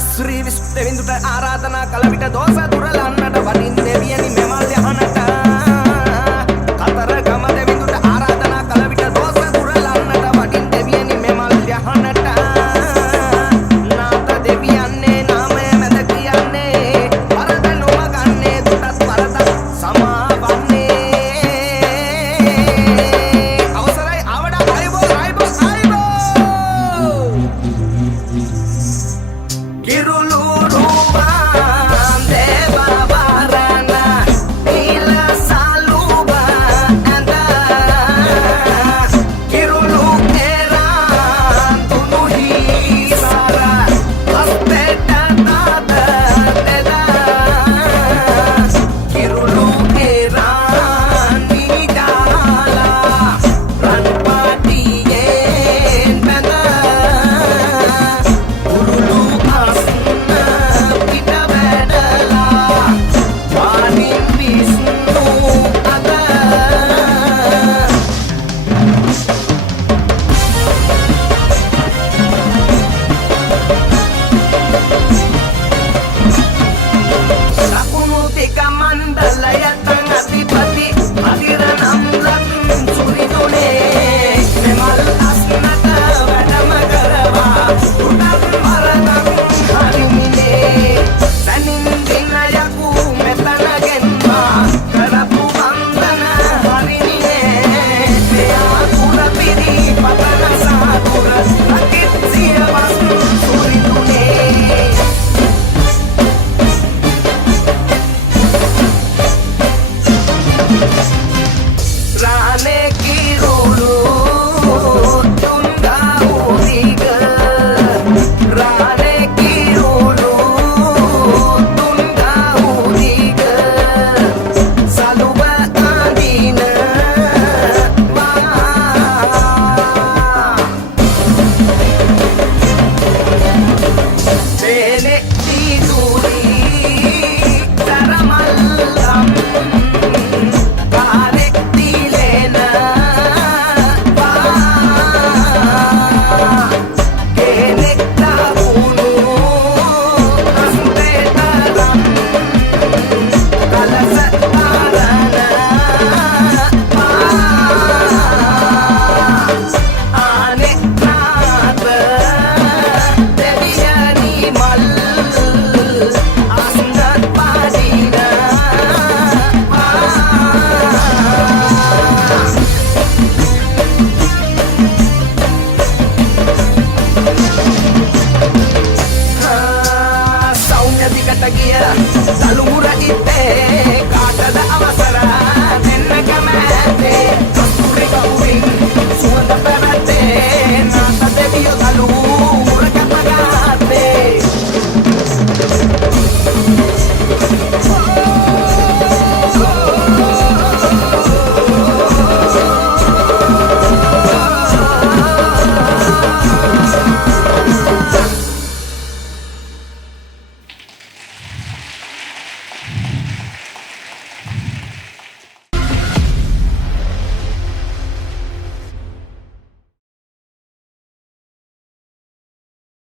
ශ්‍රී විසුද්ධ දෙවිඳුට ආරාධනා කළ විට දෝෂ දුරලන්නට වඩින් දෙවියනි මෙමල් යහනට කතර ගම දෙවිඳුට ආරාධනා කළ විට දෝෂ දුරලන්නට වඩින් දෙවියනි මෙමල් යහනට නාත දෙවියන්නේ නාමය මැද කියන්නේ වරද නොමගන්නේ දුටත් වරද සමාවන්නේ අවසරයි ආවඩ ආයිබෝ Kirulu ruban deva varana nila saluba anda Kirulu eran tunuhi sara asteta tada teda Kirulu eran nidala ranpatiyen benda Urulu mandalaya tangati adiranam latun suridone memal asnata vadama garava utam maranam harimine sanin dinayaku metana genma karapu vandana harimine teya kura piri patana sadura rakit siyawas suridone Rane ki